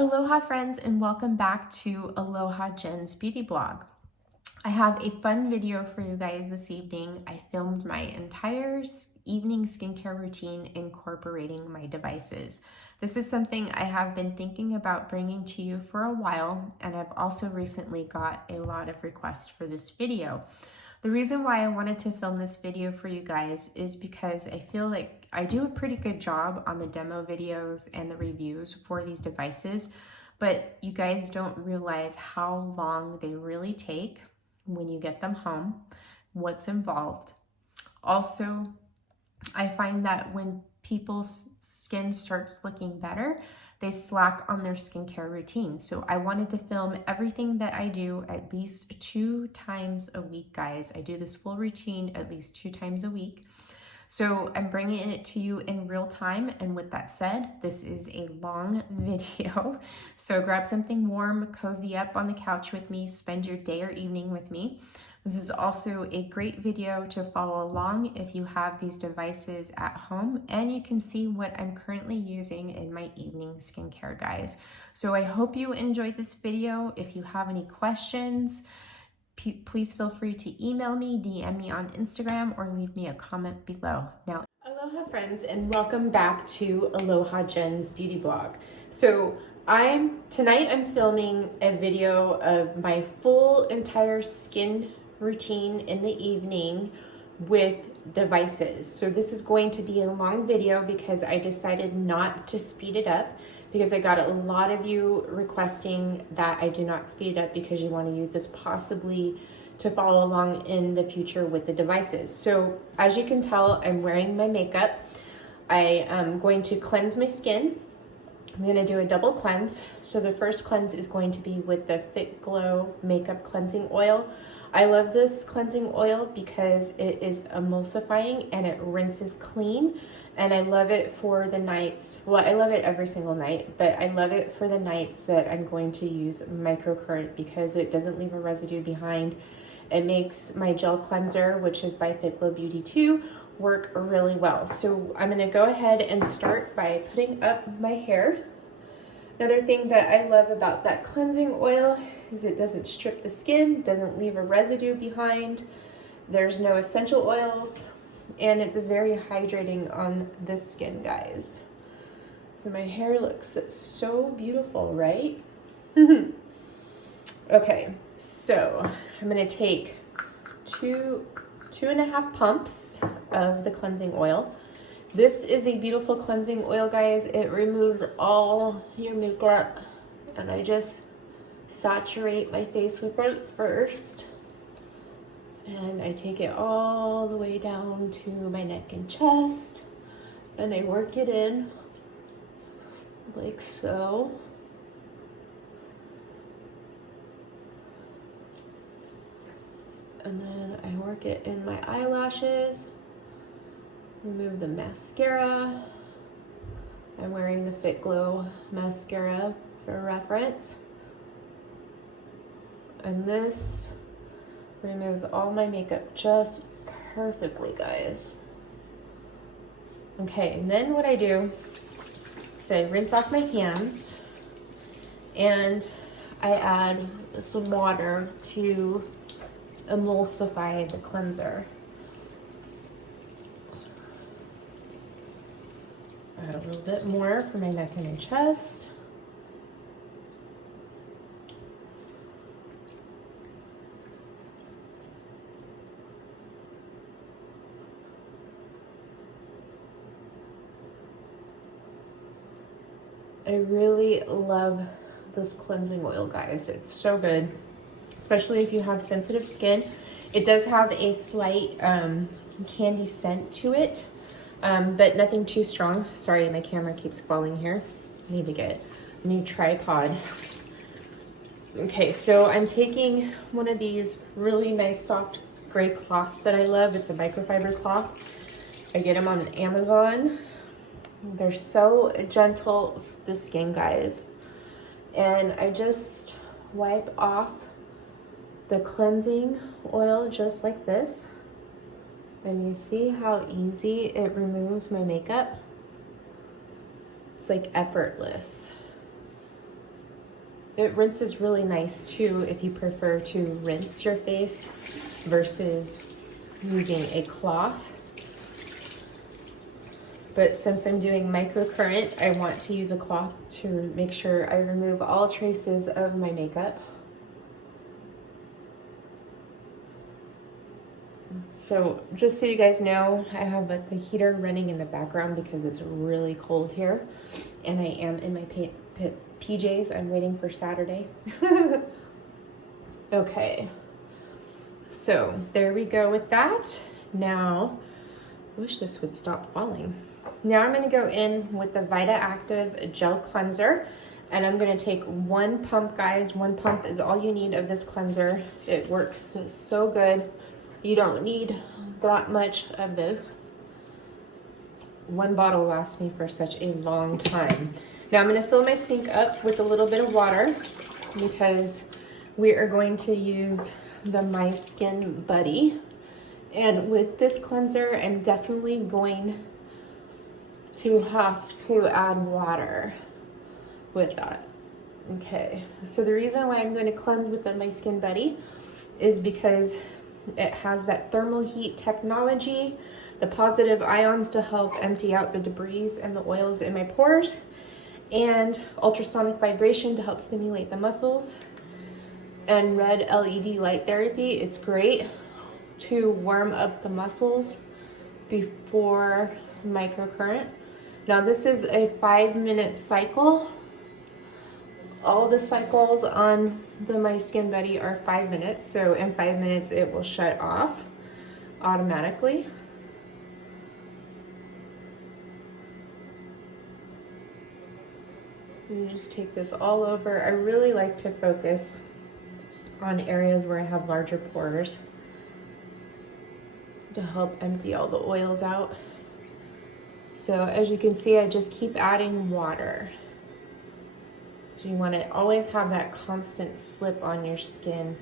Aloha friends, and welcome back to Aloha Jen's beauty blog. I have a fun video for you guys this evening. I filmed my entire evening skincare routine incorporating my devices. This is something I have been thinking about bringing to you for a while, and I've also recently got a lot of requests for this video. The reason why I wanted to film this video for you guys is because I feel like I do a pretty good job on the demo videos and the reviews for these devices, but you guys don't realize how long they really take when you get them home, what's involved. Also, I find that when people's skin starts looking better, they slack on their skincare routine. So I wanted to film everything that I do at least 2 times a week, guys. I do this full routine at least 2 times a week. So I'm bringing it to you in real time. And with that said, this is a long video. So grab something warm, cozy up on the couch with me, spend your day or evening with me. This is also a great video to follow along if you have these devices at home, and you can see what I'm currently using in my evening skincare, guys. So I hope you enjoyed this video. If you have any questions, please feel free to email me, DM me on Instagram, or leave me a comment below. Now, aloha friends, and welcome back to Aloha Jen's beauty blog. So tonight I'm filming a video of my full entire skin routine in the evening with devices. So this is going to be a long video because I decided not to speed it up, because I got a lot of you requesting that I do not speed it up because you want to use this possibly to follow along in the future with the devices. So as you can tell, I'm wearing my makeup. I am going to cleanse my skin. I'm going to do a double cleanse. So the first cleanse is going to be with the Fitglow makeup cleansing oil. I love this cleansing oil because it is emulsifying and it rinses clean. And I love it for the nights, well, I love it every single night, but I love it for the nights that I'm going to use microcurrent because it doesn't leave a residue behind. It makes my gel cleanser, which is by Fitglow Beauty 2, work really well. So I'm gonna go ahead and start by putting up my hair. Another thing that I love about that cleansing oil is it doesn't strip the skin, doesn't leave a residue behind. There's no essential oils, and it's very hydrating on the skin, guys. So my hair looks so beautiful, right? Okay, so I'm gonna take 2.5 pumps of the cleansing oil. This is a beautiful cleansing oil, guys. It removes all your makeup, and I just saturate my face with it first. And I take it all the way down to my neck and chest, and I work it in like so. And then I work it in my eyelashes. Remove the mascara. I'm wearing the Fitglow mascara for reference. And this removes all my makeup just perfectly, guys. Okay, and then what I do is I rinse off my hands and I add some water to emulsify the cleanser. Add a little bit more for my neck and my chest. I really love this cleansing oil, guys. It's so good, especially if you have sensitive skin. It does have a slight candy scent to it, but nothing too strong. Sorry, my camera keeps falling here. I need to get a new tripod. Okay, so I'm taking one of these really nice soft gray cloths that I love. It's a microfiber cloth. I get them on Amazon. They're so gentle for the skin, guys. And I just wipe off the cleansing oil just like this. And you see how easy it removes my makeup? It's like effortless. It rinses really nice too if you prefer to rinse your face versus using a cloth. But since I'm doing microcurrent, I want to use a cloth to make sure I remove all traces of my makeup. So just so you guys know, I have the heater running in the background because it's really cold here. And I am in my PJs. I'm waiting for Saturday. Okay. So there we go with that. Now, I wish this would stop falling. Now I'm going to go in with the Vita Active Gel Cleanser, and I'm going to take 1 pump, guys. 1 pump is all you need of this cleanser. It works so good. You don't need that much of this. 1 bottle lasts me for such a long time. Now I'm going to fill my sink up with a little bit of water because we are going to use the My Skin Buddy. And with this cleanser, I'm definitely going to have to add water with that. Okay, so the reason why I'm going to cleanse with the My Skin Buddy is because it has that thermal heat technology, the positive ions to help empty out the debris and the oils in my pores, and ultrasonic vibration to help stimulate the muscles, and red LED light therapy. It's great to warm up the muscles before microcurrent. Now this is a 5-minute cycle. All the cycles on the My Skin Buddy are 5 minutes, so in 5 minutes it will shut off automatically. You just take this all over. I really like to focus on areas where I have larger pores to help empty all the oils out. So as you can see, I just keep adding water. So you want to always have that constant slip on your skin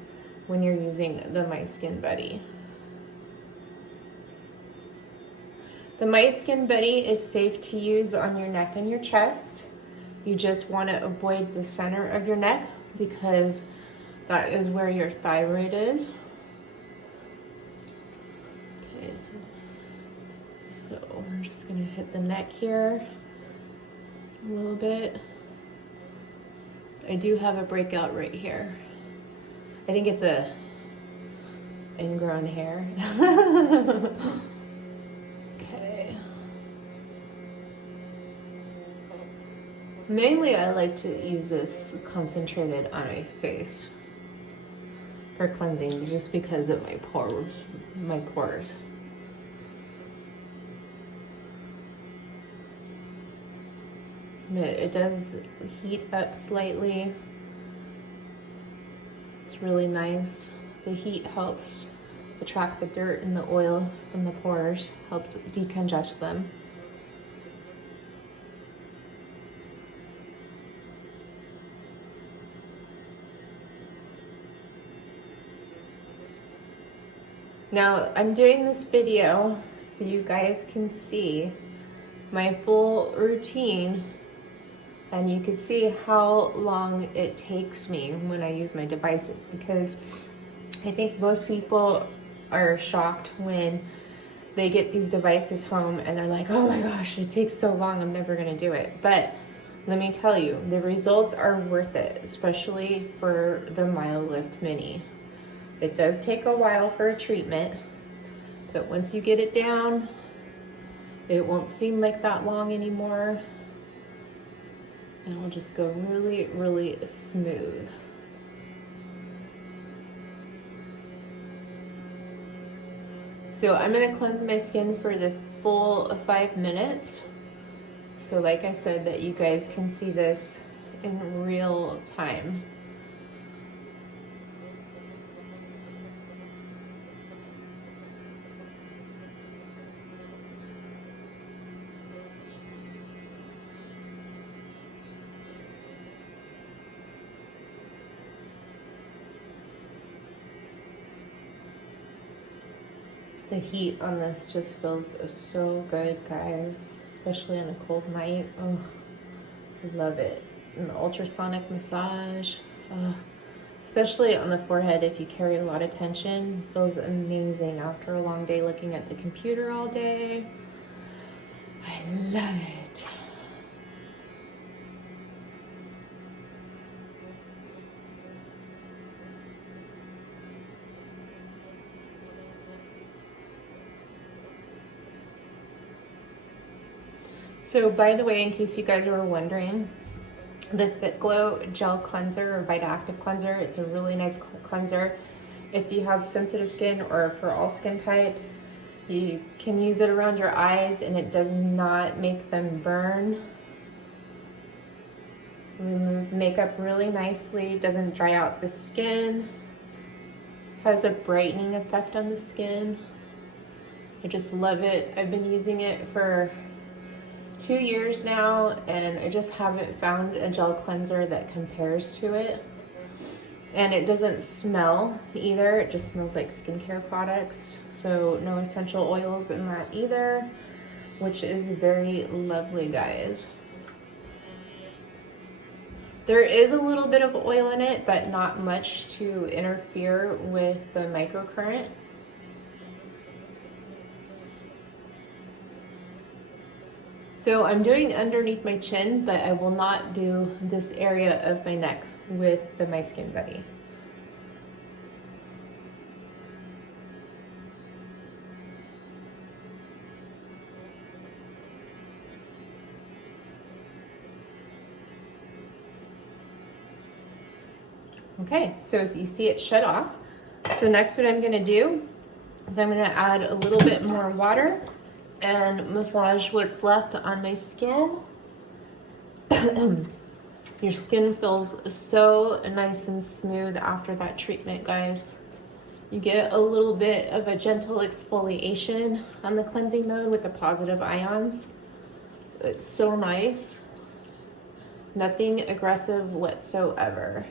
when you're using the My Skin Buddy. The My Skin Buddy is safe to use on your neck and your chest. You just want to avoid the center of your neck because that is where your thyroid is. Okay, so I'm just going to hit the neck here a little bit. I do have a breakout right here. I think it's a ingrown hair. Okay. Mainly I like to use this concentrated on my face for cleansing just because of my pores. It does heat up slightly. It's really nice. The heat helps attract the dirt and the oil from the pores, helps decongest them. Now, I'm doing this video so you guys can see my full routine, and you can see how long it takes me when I use my devices, because I think most people are shocked when they get these devices home and they're like, oh my gosh, it takes so long, I'm never gonna do it. But let me tell you, the results are worth it, especially for the Myolift Mini. It does take a while for a treatment, but once you get it down, it won't seem like that long anymore. And it will just go really, really smooth. So I'm gonna cleanse my skin for the full 5 minutes. So like I said, that you guys can see this in real time. The heat on this just feels so good, guys, especially on a cold night. Oh, I love it. an ultrasonic massage. Especially on the forehead if you carry a lot of tension. Feels amazing after a long day looking at the computer all day. I love it. So by the way, in case you guys were wondering, the Fitglow Gel Cleanser or Vita Active Cleanser, it's a really nice cleanser. If you have sensitive skin or for all skin types, you can use it around your eyes and it does not make them burn. Removes makeup really nicely, doesn't dry out the skin, has a brightening effect on the skin. I just love it. I've been using it for 2 years now and I just haven't found a gel cleanser that compares to it. And it doesn't smell either, it just smells like skincare products. So no essential oils in that either, which is very lovely, guys. There is a little bit of oil in it, but not much to interfere with the microcurrent. So I'm doing underneath my chin, but I will not do this area of my neck with the My Skin Buddy. Okay, so as you see it shut off. So next what I'm gonna do is I'm gonna add a little bit more water and massage what's left on my skin. Your skin feels so nice and smooth after that treatment, guys. You get a little bit of a gentle exfoliation on the cleansing mode with the positive ions. It's so nice. Nothing aggressive whatsoever.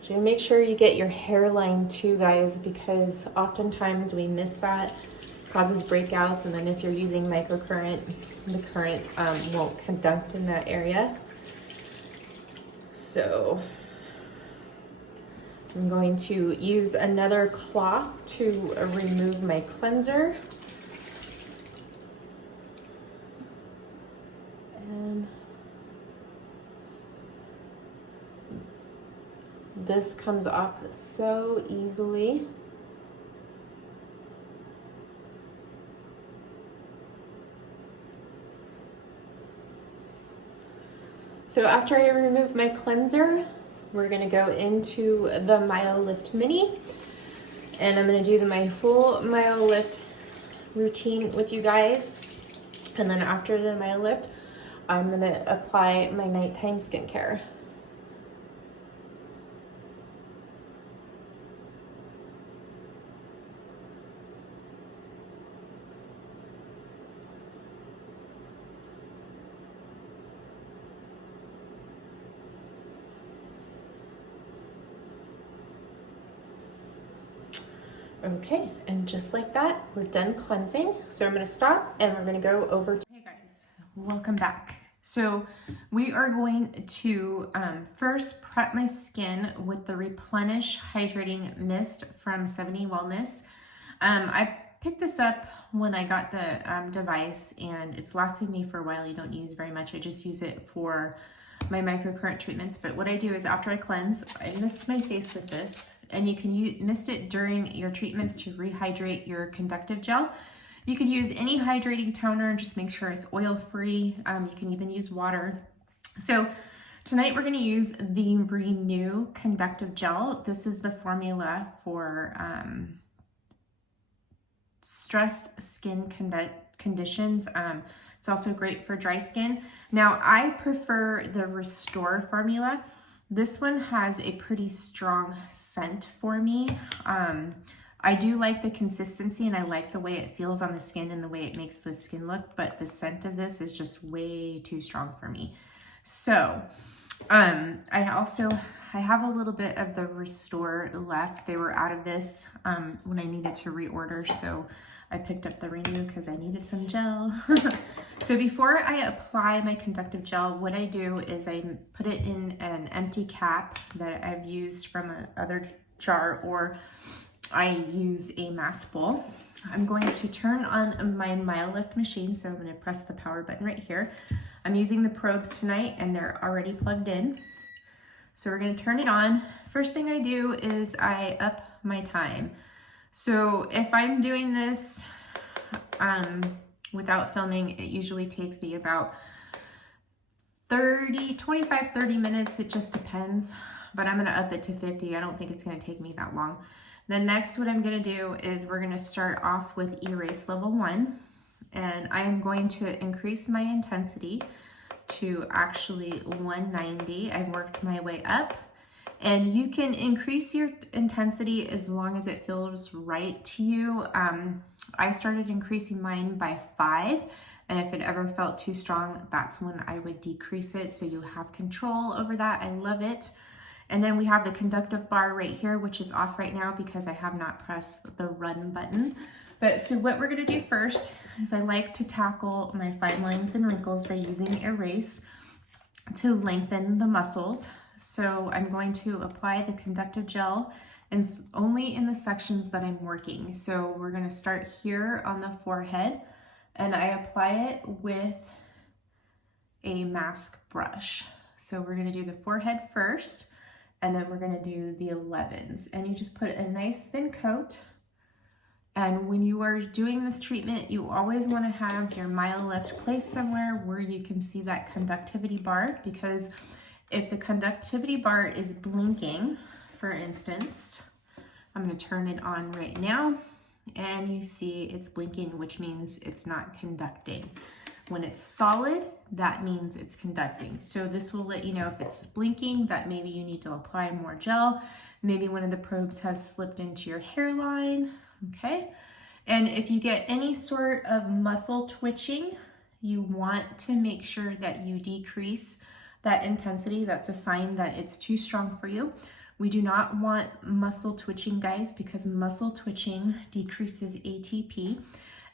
So make sure you get your hairline too, guys, because oftentimes we miss that. Causes breakouts, and then if you're using microcurrent, the current won't conduct in that area. So I'm going to use another cloth to remove my cleanser. And this comes off so easily. So after I remove my cleanser, we're gonna go into the Myolift Mini, and I'm gonna do my full Myolift routine with you guys. And then after the Myolift, I'm gonna apply my nighttime skincare. Okay, and just like that, we're done cleansing. So I'm gonna stop and we're gonna go over to... Hey guys, welcome back. So we are going to first prep my skin with the Replenish Hydrating Mist from 70 Wellness. I picked this up when I got the device and it's lasting me for a while. You don't use very much. I just use it for my microcurrent treatments. But what I do is after I cleanse, I mist my face with this, and you can mist it during your treatments to rehydrate your conductive gel. You could use any hydrating toner and just make sure it's oil-free. You can even use water. So tonight we're going to use the Renew Conductive Gel. This is the formula for stressed skin conditions. It's also great for dry skin. Now, I prefer the Restore formula. This one has a pretty strong scent for me. I do like the consistency and I like the way it feels on the skin and the way it makes the skin look, but the scent of this is just way too strong for me. So I have a little bit of the Restore left. They were out of this when I needed to reorder, so I picked up the Renew because I needed some gel. So before I apply my conductive gel, what I do is I put it in an empty cap that I've used from another jar, or I use a mask bowl. I'm going to turn on my Myolift machine, so I'm going to press the power button right here. I'm using the probes tonight and they're already plugged in. So we're going to turn it on. First thing I do is I up my time. So if I'm doing this without filming, it usually takes me about 25, 30 minutes. It just depends, but I'm gonna up it to 50. I don't think it's gonna take me that long. Then next, what I'm gonna do is we're gonna start off with Erase Level 1, and I am going to increase my intensity to actually 190. I've worked my way up, and you can increase your intensity as long as it feels right to you. I started increasing mine by 5, and if it ever felt too strong, that's when I would decrease it, so you have control over that. I love it. And then we have the conductive bar right here, which is off right now because I have not pressed the run button. But so what we're gonna do first is I like to tackle my fine lines and wrinkles by using Erase to lengthen the muscles. So I'm going to apply the conductive gel and only in the sections that I'm working. So we're gonna start here on the forehead, and I apply it with a mask brush. So we're gonna do the forehead first, and then we're gonna do the 11s. And you just put a nice thin coat. And when you are doing this treatment, you always wanna have your Myolift placed somewhere where you can see that conductivity bar, because if the conductivity bar is blinking, for instance, I'm gonna turn it on right now, and you see it's blinking, which means it's not conducting. When it's solid, that means it's conducting. So this will let you know if it's blinking that maybe you need to apply more gel. Maybe one of the probes has slipped into your hairline, okay? And if you get any sort of muscle twitching, you want to make sure that you decrease that intensity. That's a sign that it's too strong for you. We do not want muscle twitching, guys, because muscle twitching decreases ATP,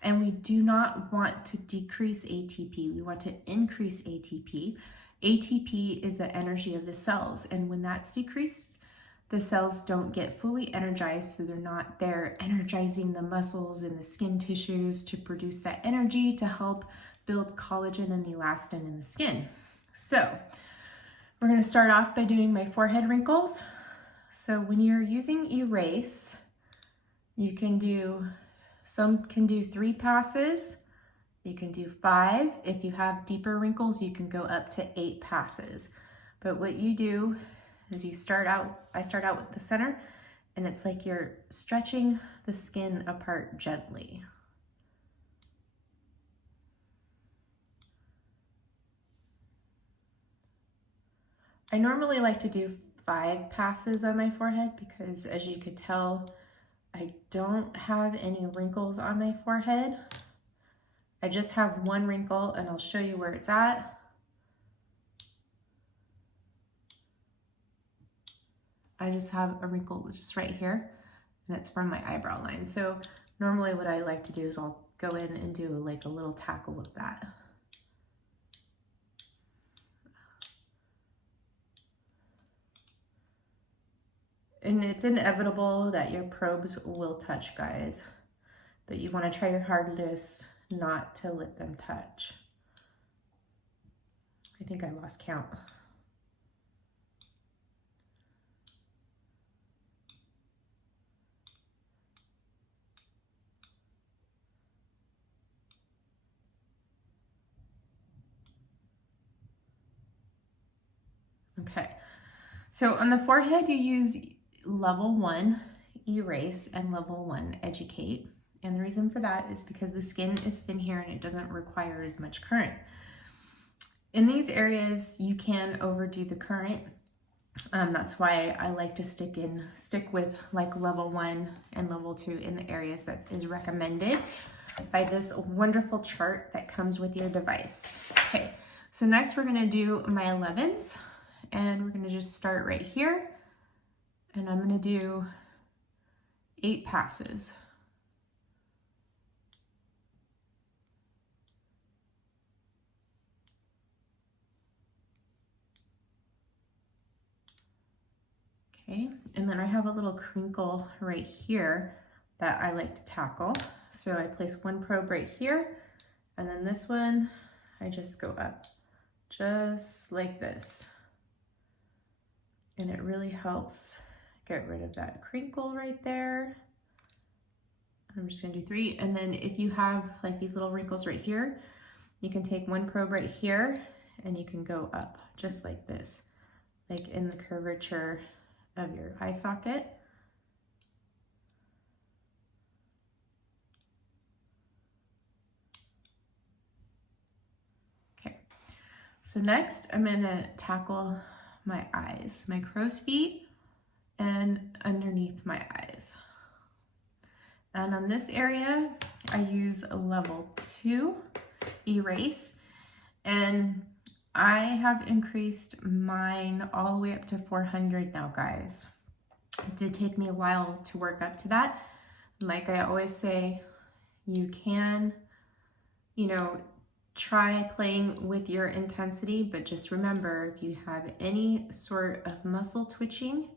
and we do not want to decrease ATP. We want to increase ATP. ATP is the energy of the cells, and when that's decreased, the cells don't get fully energized, so they're not there energizing the muscles and the skin tissues to produce that energy to help build collagen and elastin in the skin. So we're gonna start off by doing my forehead wrinkles. So when you're using Erase, you can do, some can do 3 passes, you can do 5. If you have deeper wrinkles, you can go up to 8 passes. But what you do is you start out, I start out with the center, and it's like you're stretching the skin apart gently. I normally like to do 5 passes on my forehead because, as you could tell, I don't have any wrinkles on my forehead. I just have one wrinkle, and I'll show you where it's at. I just have a wrinkle just right here, and it's from my eyebrow line. So normally what I like to do is I'll go in and do like a little tackle of that. And it's inevitable that your probes will touch, guys, but you want to try your hardest not to let them touch. I think I lost count. Okay, so on the forehead, you use level 1 Erase and level 1 Educate. And the reason for that is because the skin is thin here and it doesn't require as much current. In these areas, you can overdo the current. That's why I like to stick with like level 1 and level 2 in the areas that is recommended by this wonderful chart that comes with your device. Okay, so next we're gonna do my 11s, and we're gonna just start right here, and I'm gonna do 8 passes. Okay, and then I have a little crinkle right here that I like to tackle. So I place one probe right here, and then this one, I just go up just like this. And it really helps get rid of that crinkle right there. I'm just gonna do 3. And then if you have like these little wrinkles right here, you can take one probe right here and you can go up just like this, like in the curvature of your eye socket. Okay, so next I'm gonna tackle my eyes, my crow's feet, and underneath my eyes. And on this area, I use a level 2 erase, and I have increased mine all the way up to 400 now, guys. It did take me a while to work up to that. Like I always say, you can, try playing with your intensity, but just remember, if you have any sort of muscle twitching,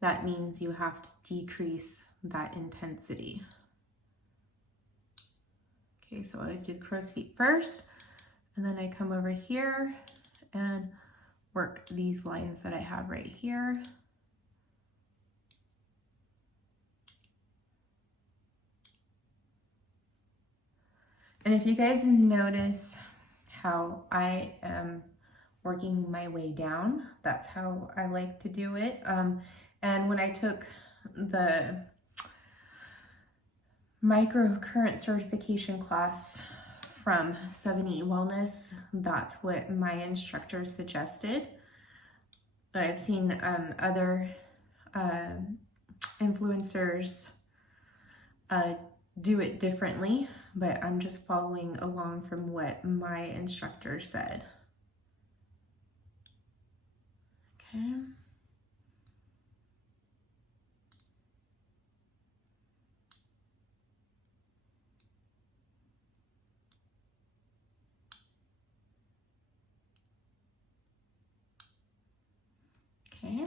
that means you have to decrease that intensity. Okay, so I always do the crow's feet first, and then I come over here and work these lines that I have right here. And if you guys notice how I am working my way down, that's how I like to do it. And when I took the microcurrent certification class from 7E Wellness, that's what my instructor suggested. I've seen other influencers do it differently, but I'm just following along from what my instructor said. Okay. Okay,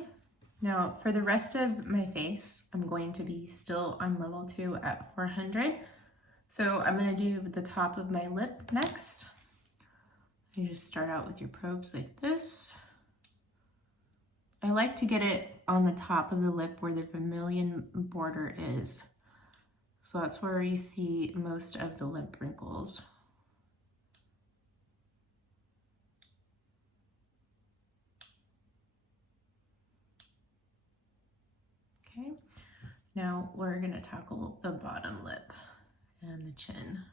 now for the rest of my face, I'm going to be still on level 2 at 400. So I'm going to do the top of my lip next. You just start out with your probes like this. I like to get it on the top of the lip where the vermilion border is. So that's where you see most of the lip wrinkles. Okay, now we're gonna tackle the bottom lip and the chin.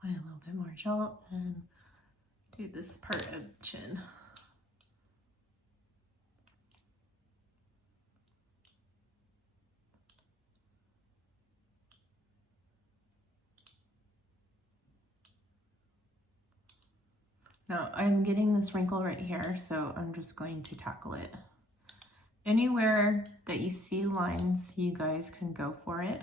Apply a little bit more gel and do this part of the chin. Now I'm getting this wrinkle right here, so I'm just going to tackle it. Anywhere that you see lines, you guys can go for it.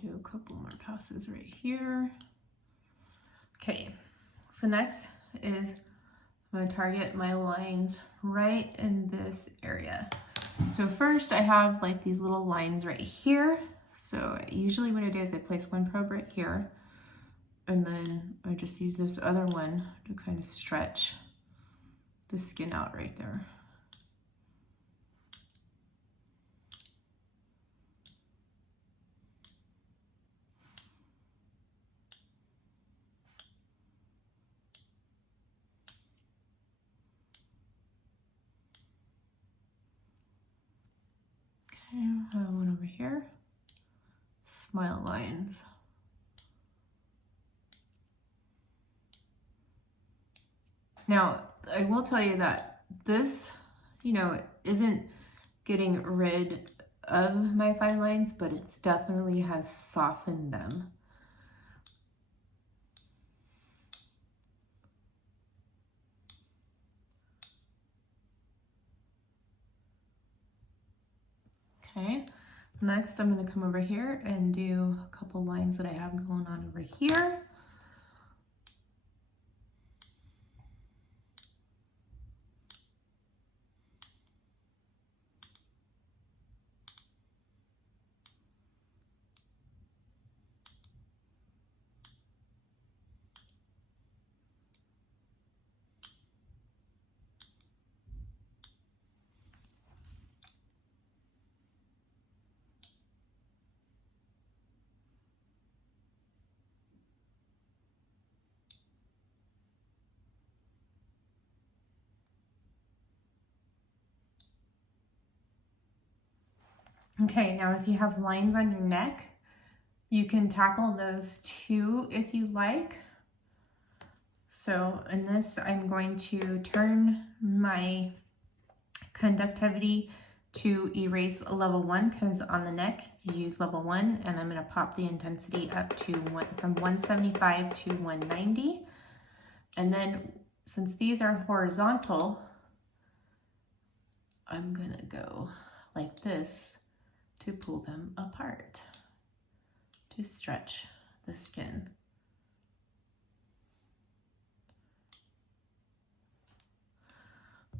Do a couple more passes right here. Okay, so next is I'm going to target my lines right in this area. So first I have like these little lines right here. So usually what I do is I place one probe right here, and then I just use this other one to kind of stretch the skin out right there. one over here, smile lines. Now, I will tell you that this, you know, isn't getting rid of my fine lines, but it's definitely has softened them. Okay, next I'm going to come over here and do a couple lines that I have going on over here. Okay, now if you have lines on your neck, you can tackle those too if you like. So in this, I'm going to turn my conductivity to erase level 1, because on the neck you use level 1, and I'm going to pop the intensity up to from 175 to 190. And then since these are horizontal, I'm going to go like this to pull them apart, to stretch the skin.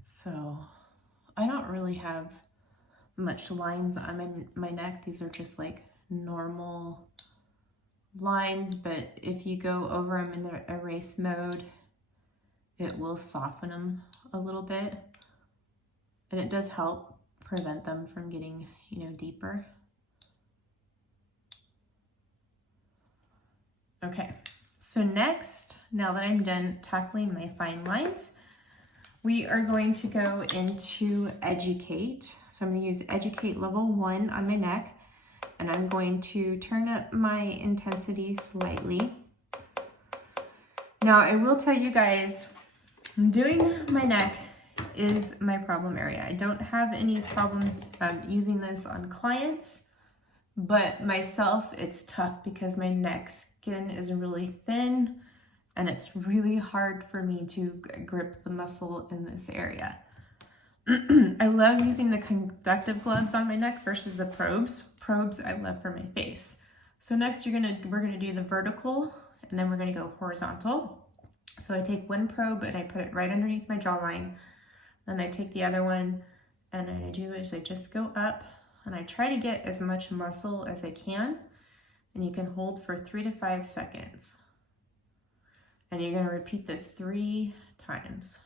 So I don't really have much lines on my neck. These are just like normal lines, but if you go over them in the erase mode, it will soften them a little bit, and it does help prevent them from getting, you know, deeper. Okay, so next, now that I'm done tackling my fine lines, we are going to go into Educate. So I'm going to use Educate level 1 on my neck, and I'm going to turn up my intensity slightly. Now, I will tell you guys, doing my neck is my problem area. I don't have any problems using this on clients, but myself, it's tough because my neck skin is really thin, and it's really hard for me to grip the muscle in this area. I love using the conductive gloves on my neck versus the probes. Probes I love for my face. So next we're gonna do the vertical, and then we're gonna go horizontal. So I take one probe and I put it right underneath my jawline. Then I take the other one, and what I do is I just go up, and I try to get as much muscle as I can, and you can hold for 3 to 5 seconds. And you're going to repeat this 3 times.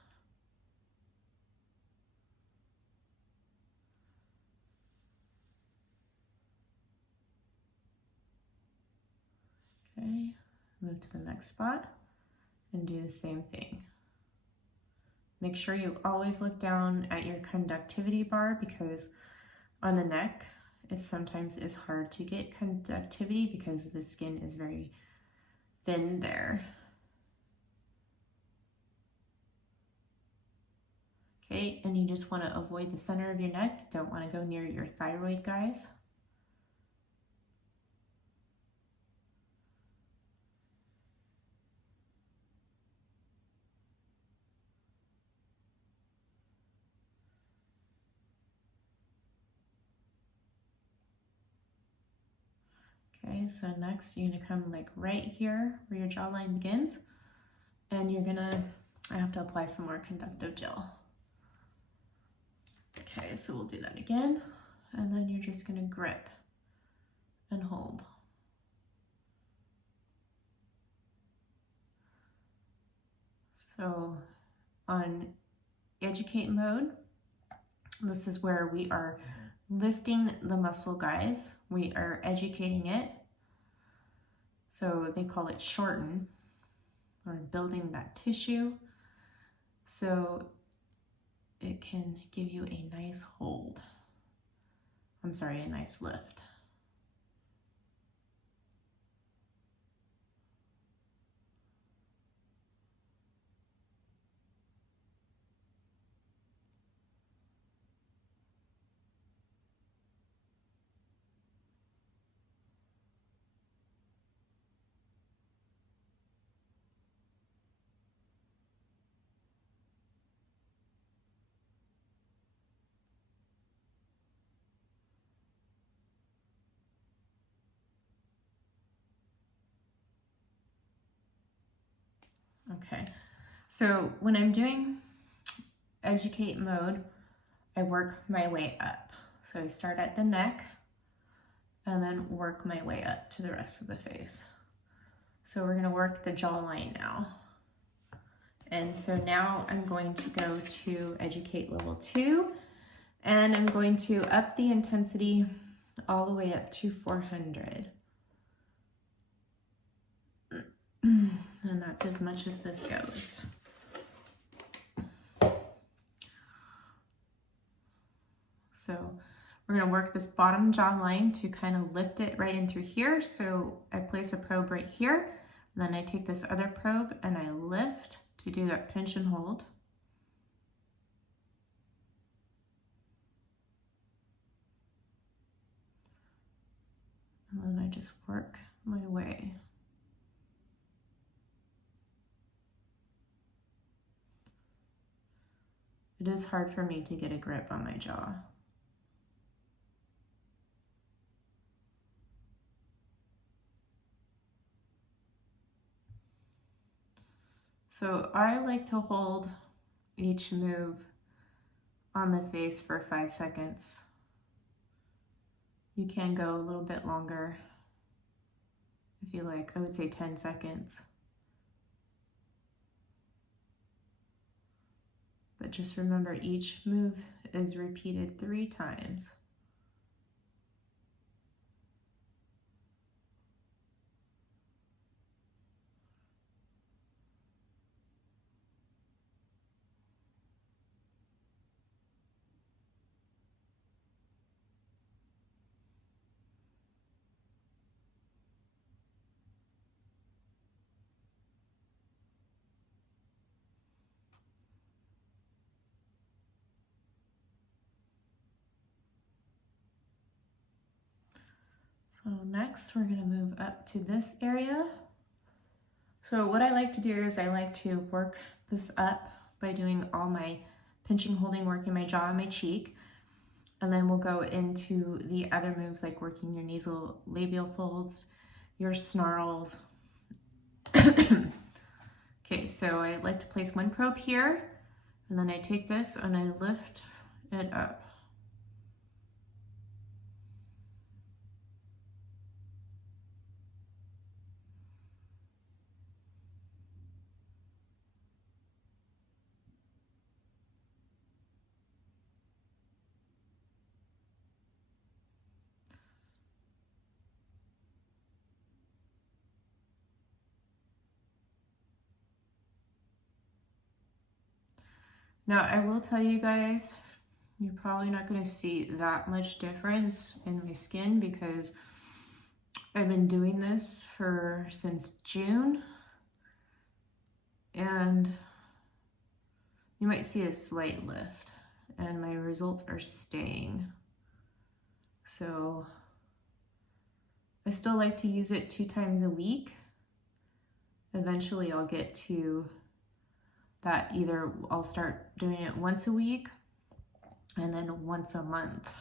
Okay, move to the next spot and do the same thing. Make sure you always look down at your conductivity bar, because on the neck it sometimes is hard to get conductivity because the skin is very thin there. Okay, and you just want to avoid the center of your neck. Don't want to go near your thyroid, guys. Okay, so next you're gonna come like right here where your jawline begins, and I have to apply some more conductive gel. Okay, so we'll do that again, and then you're just gonna grip and hold. So on Educate mode, this is where we are lifting the muscle, guys. We are educating it. So they call it shorten, or building that tissue, so it can give you a nice hold a nice lift. Okay, so when I'm doing educate mode, I work my way up. So I start at the neck and then work my way up to the rest of the face. So we're gonna work the jawline now. And so now I'm going to go to educate level 2, and I'm going to up the intensity all the way up to 400. And that's as much as this goes. So we're gonna work this bottom jawline to kind of lift it right in through here. So I place a probe right here, and then I take this other probe and I lift to do that pinch and hold. And then I just work my way. It is hard for me to get a grip on my jaw. So I like to hold each move on the face for 5 seconds. You can go a little bit longer if you like. I would say 10 seconds. But just remember, each move is repeated 3 times. So next we're going to move up to this area. So what I like to do is I like to work this up by doing all my pinching, holding, working my jaw and my cheek. And then we'll go into the other moves like working your nasal labial folds, your snarls. Okay, so I like to place one probe here, and then I take this and I lift it up. Now, I will tell you guys, you're probably not going to see that much difference in my skin because I've been doing this since June, and you might see a slight lift, and my results are staying. So I still like to use it 2 times a week. Eventually I'll get to that, either I'll start doing it once a week and then once a month.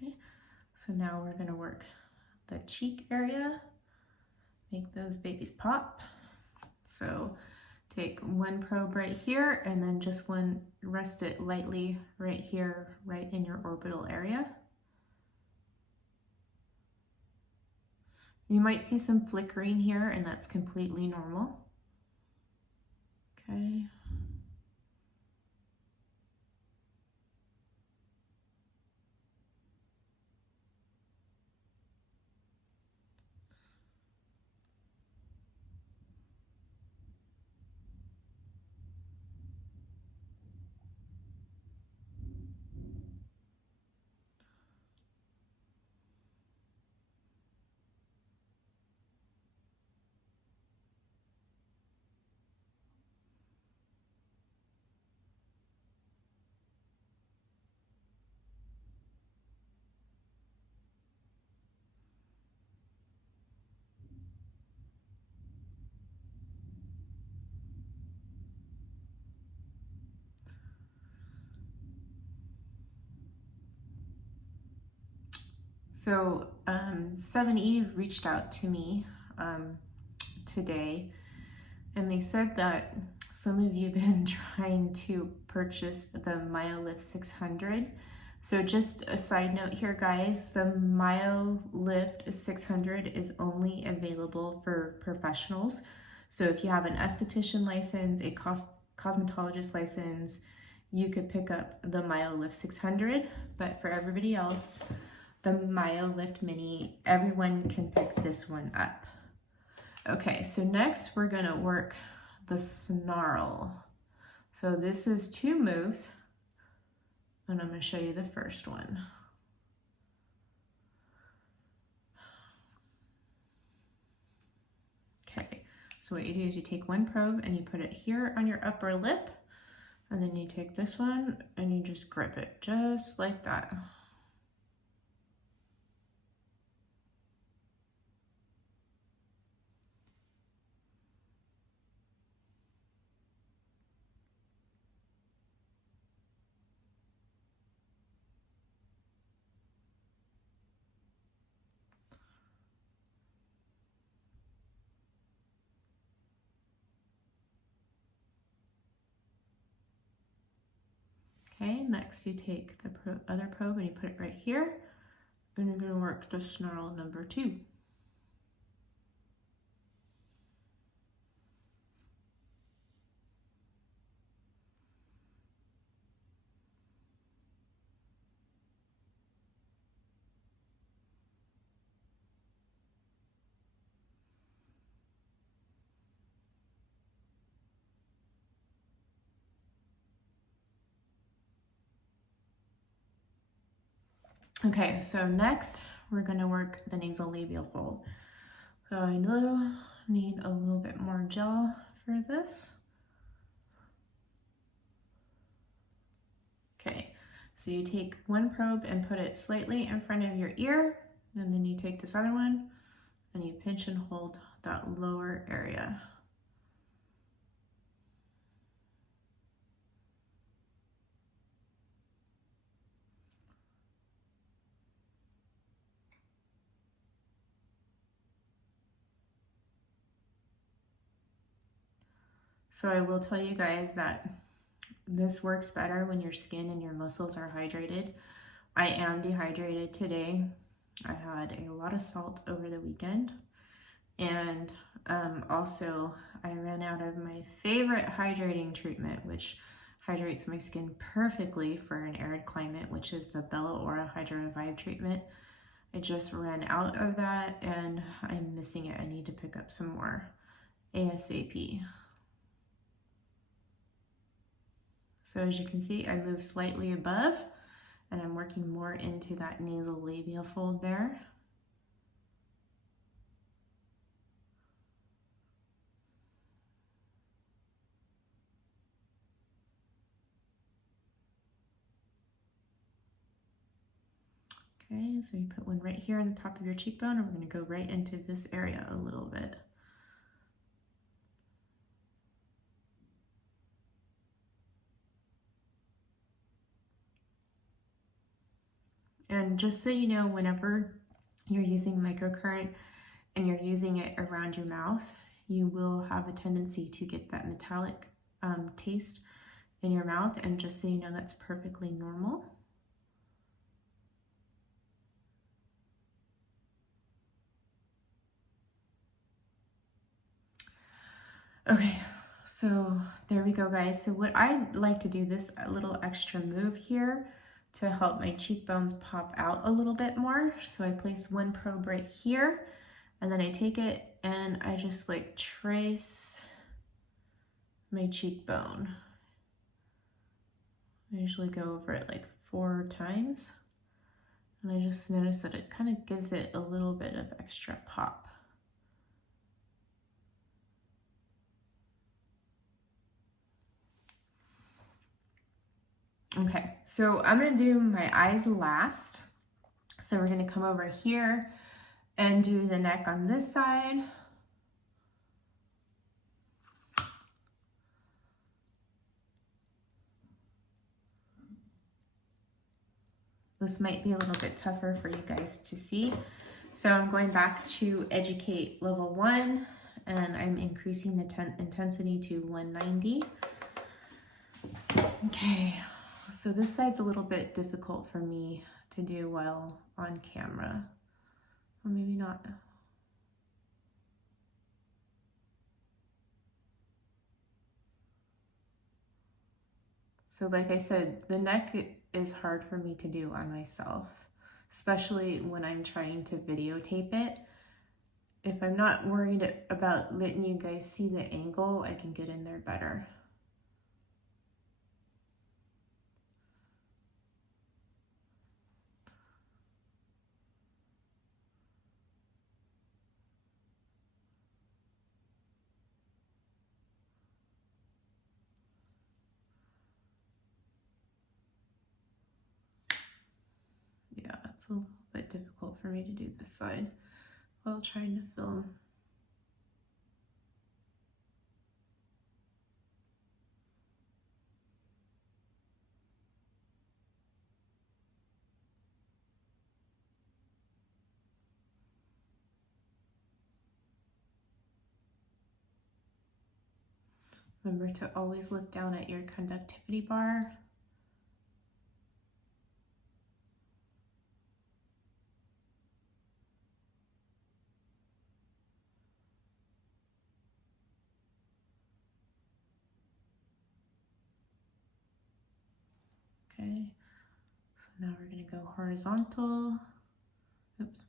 Okay, so now we're gonna work the cheek area, make those babies pop. So take one probe right here and then just rest it lightly right here, right in your orbital area. You might see some flickering here, and that's completely normal. Okay. So 7E reached out to me today, and they said that some of you have been trying to purchase the Myolift 600. So just a side note here, guys, the Myolift 600 is only available for professionals. So if you have an esthetician license, a cosmetologist license, you could pick up the Myolift 600, but for everybody else, the Myolift Mini, everyone can pick this one up. Okay, so next we're gonna work the snarl. So this is 2 moves, and I'm gonna show you the first one. Okay, so what you do is you take one probe and you put it here on your upper lip, and then you take this one and you just grip it, just like that. Okay, next you take the other probe and you put it right here, and you're going to work the snarl number 2. Okay, so next we're going to work the nasolabial fold. So I need a little bit more gel for this. Okay, so you take one probe and put it slightly in front of your ear, and then you take this other one and you pinch and hold that lower area. So I will tell you guys that this works better when your skin and your muscles are hydrated. I am dehydrated today. I had a lot of salt over the weekend, and also I ran out of my favorite hydrating treatment, which hydrates my skin perfectly for an arid climate, which is the Bella Ora Hydra Revive treatment. I just ran out of that and I'm missing it. I need to pick up some more ASAP. So as you can see, I move slightly above and I'm working more into that nasolabial fold there. Okay, so you put one right here on the top of your cheekbone, and we're going to go right into this area a little bit. And just so you know, whenever you're using microcurrent and you're using it around your mouth, you will have a tendency to get that metallic taste in your mouth. And just so you know, that's perfectly normal. Okay, so there we go, guys. So what I like to do, this little extra move here to help my cheekbones pop out a little bit more. So I place one probe right here, and then I take it and I just like trace my cheekbone. I usually go over it like 4 times, and I just notice that it kind of gives it a little bit of extra pop. Okay, so I'm gonna do my eyes last. So we're gonna come over here and do the neck on this side. The this might be a little bit tougher for you guys to see. So I'm going back to educate level 1, and I'm increasing the intensity to 190. Okay, so this side's a little bit difficult for me to do while on camera. Or maybe not. So like I said, the neck is hard for me to do on myself, especially when I'm trying to videotape it. If I'm not worried about letting you guys see the angle, I can get in there better. Yeah, it's a little bit difficult for me to do this side while trying to film. Remember to always look down at your conductivity bar. Okay, so now we're going to go horizontal. Oops.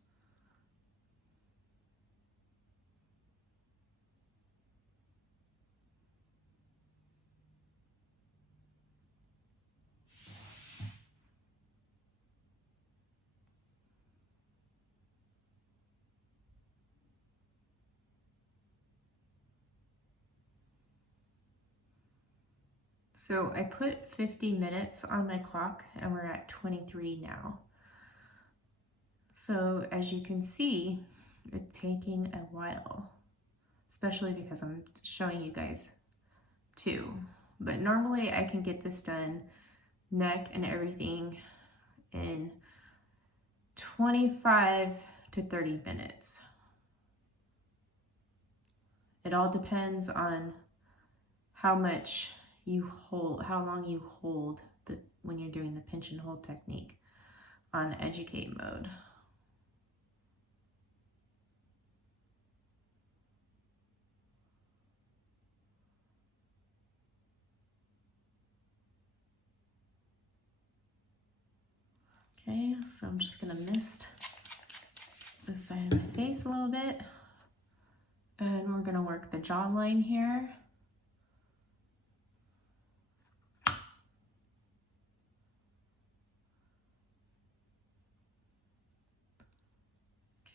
So I put 50 minutes on my clock and we're at 23 now. So as you can see, it's taking a while, especially because I'm showing you guys too. But normally I can get this done, neck and everything, in 25 to 30 minutes. It all depends on how much you hold, how long you hold when you're doing the pinch and hold technique on educate mode. Okay, so I'm just gonna mist this side of my face a little bit, and we're gonna work the jawline here.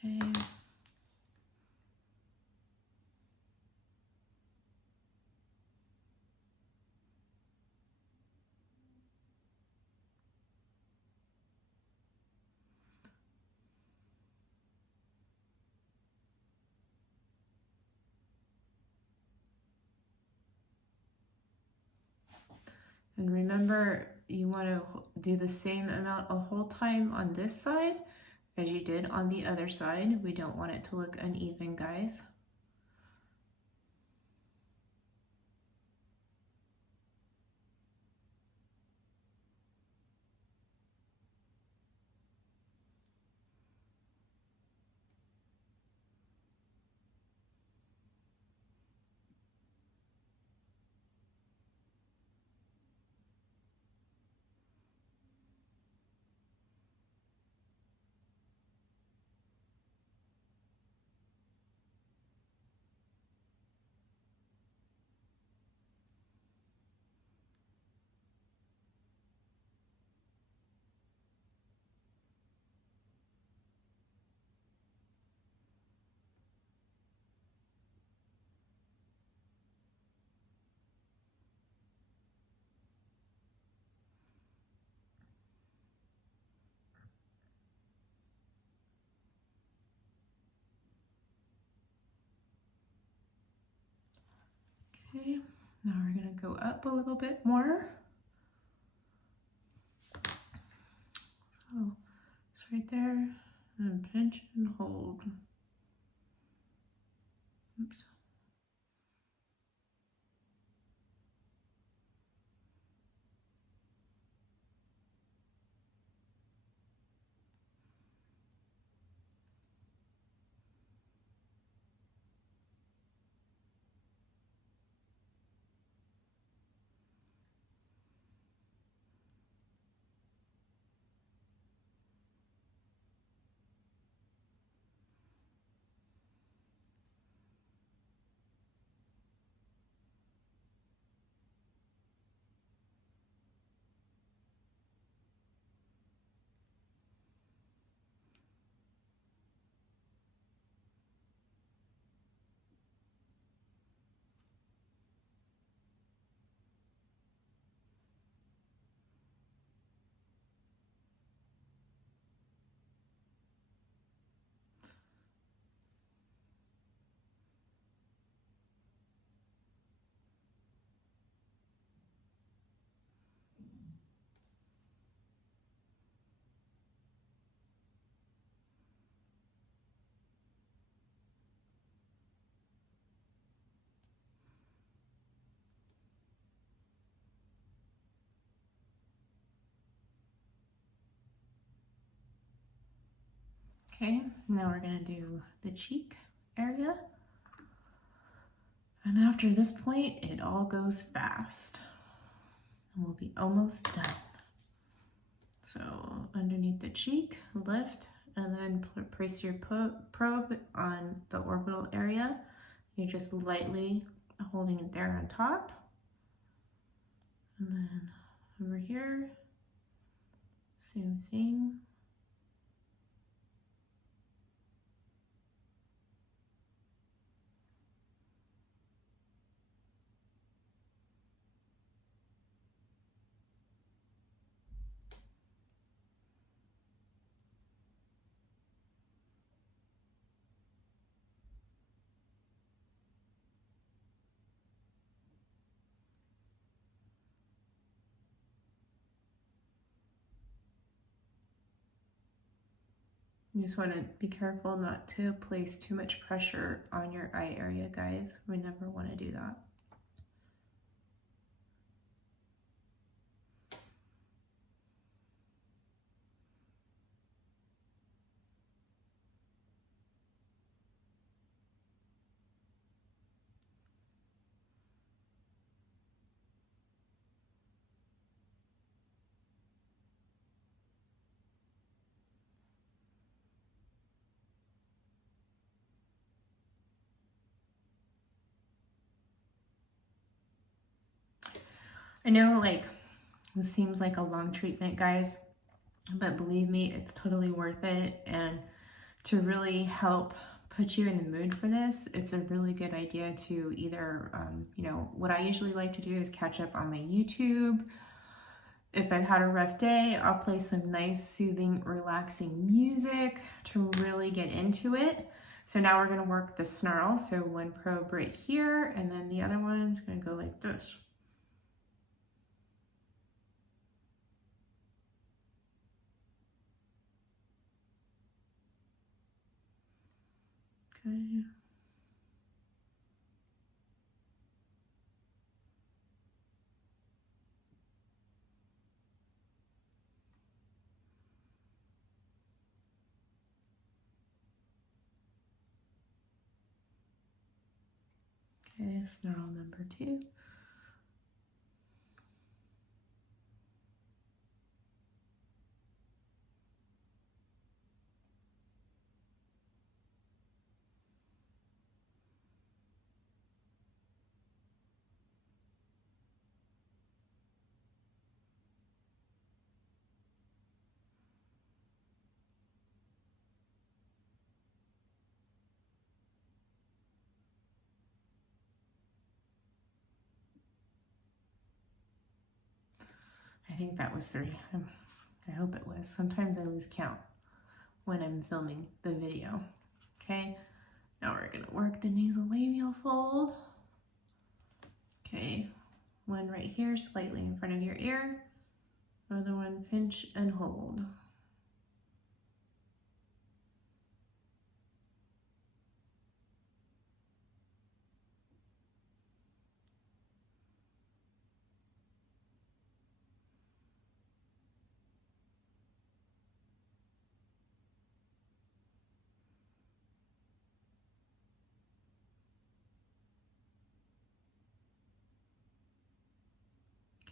Okay. And remember, you want to do the same amount of hold time on this side as you did on the other side. We don't want it to look uneven, guys. Okay, now we're gonna go up a little bit more. So right there, and pinch and hold. Oops. Okay, now we're gonna do the cheek area. And after this point, it all goes fast. And we'll be almost done. So underneath the cheek, lift, and then place your probe on the orbital area. You're just lightly holding it there on top. And then over here, same thing. You just want to be careful not to place too much pressure on your eye area, guys. We never want to do that. I know, like, this seems like a long treatment, guys, but believe me, it's totally worth it. And to really help put you in the mood for this, it's a really good idea to either, you know, what I usually like to do is catch up on my YouTube. If I've had a rough day, I'll play some nice, soothing, relaxing music to really get into it. So now we're gonna work the snarl. So one probe right here, and then the other one's gonna go like this. Okay. Okay, snarl number 2. I think that was 3. I hope it was. Sometimes I lose count when I'm filming the video. Okay, now we're gonna work the nasolabial fold. Okay, one right here, slightly in front of your ear. Other one, pinch and hold.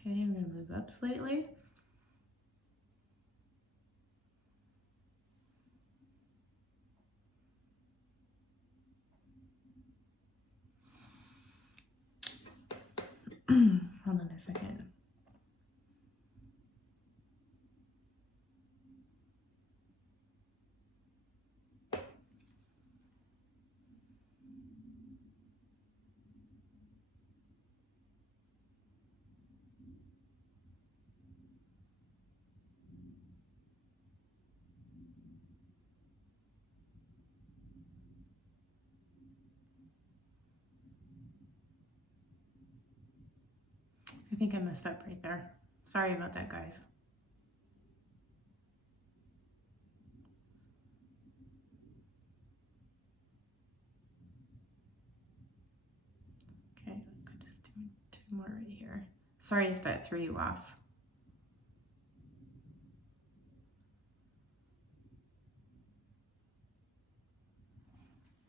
Okay, I'm going to move up slightly. Hold on a second. I think I messed up right there. Sorry about that, guys. Okay, I could just do 2 more right here. Sorry if that threw you off.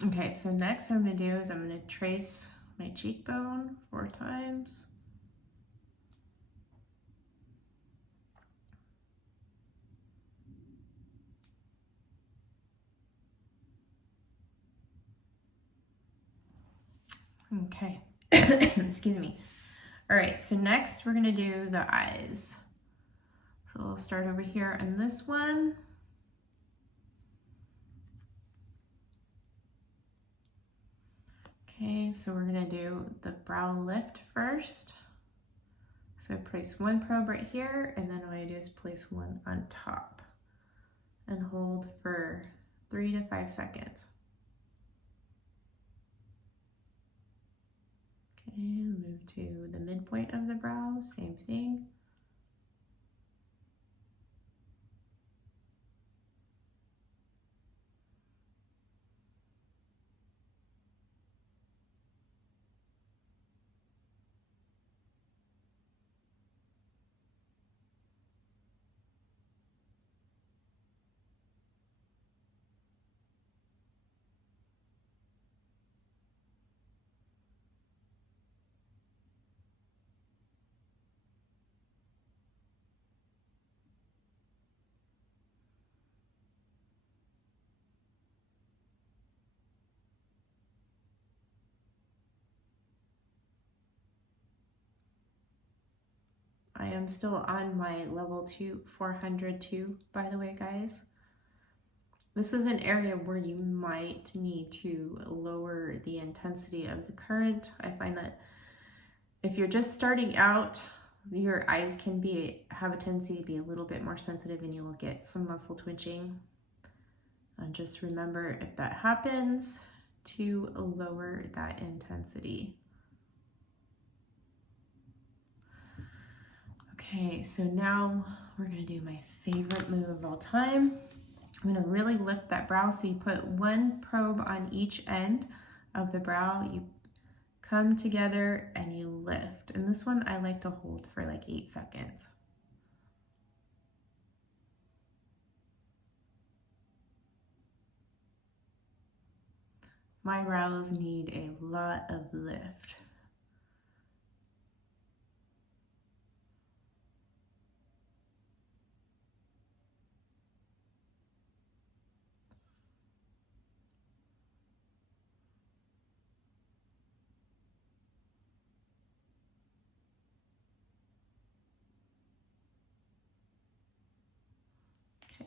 Okay, so next what I'm going to do is I'm going to trace my cheekbone 4 times. Okay, excuse me. All right, so next we're going to do the eyes. So we'll start over here on this one. Okay, so we're going to do the brow lift first. So place 1 probe right here, and then what I do is place 1 on top and hold for 3 to 5 seconds. Okay, move to the midpoint of the brow, same thing. I am still on my level 2, 402, by the way, guys. This is an area where you might need to lower the intensity of the current. I find that if you're just starting out, your eyes can have a tendency to be a little bit more sensitive and you will get some muscle twitching. And just remember, if that happens, to lower that intensity. Okay, so now we're gonna do my favorite move of all time. I'm gonna really lift that brow. So you put 1 probe on each end of the brow, you come together and you lift. And this one I like to hold for like 8 seconds. My brows need a lot of lift.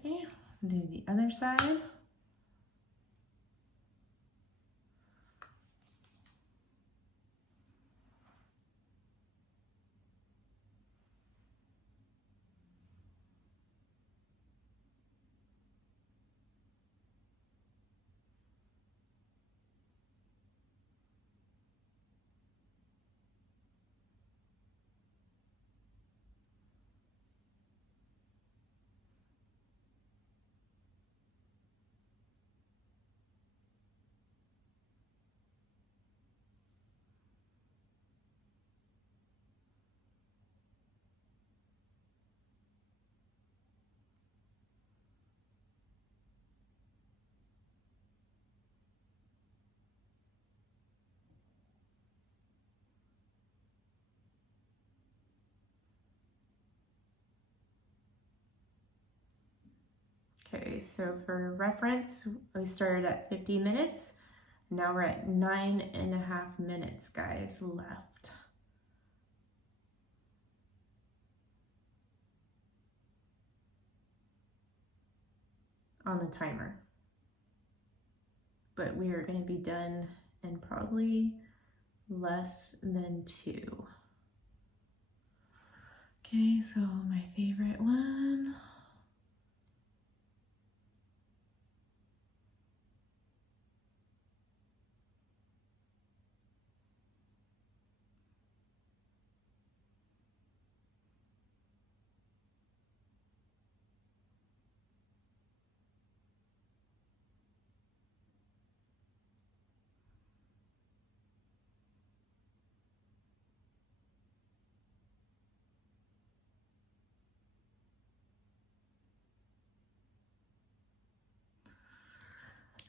Okay, do the other side. Okay, so for reference, we started at 50 minutes. Now we're at 9.5 minutes, guys, left on the timer. But we are going to be done in probably less than 2. Okay, so my favorite one.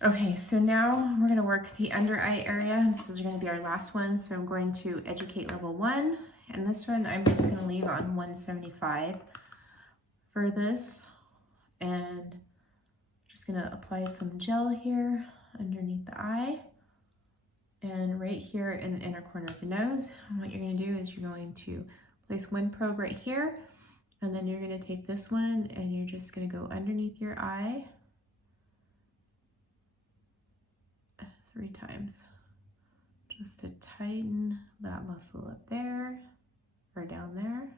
Okay, so now we're going to work the under eye area. This is going to be our last one. So I'm going to educate level 1. And this one I'm just going to leave on 175 for this. And just going to apply some gel here underneath the eye. And right here in the inner corner of the nose. And what you're going to do is you're going to place one probe right here. And then you're going to take this one and you're just going to go underneath your eye 3 times, just to tighten that muscle up there or down there.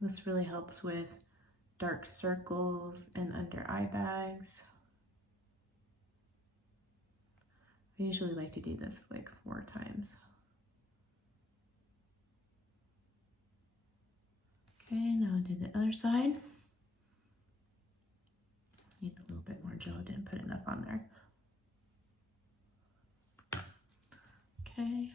This really helps with dark circles and under eye bags. I usually like to do this like 4 times. Okay, now I'll do the other side. Need a little bit more gel, I didn't put enough on there. Okay.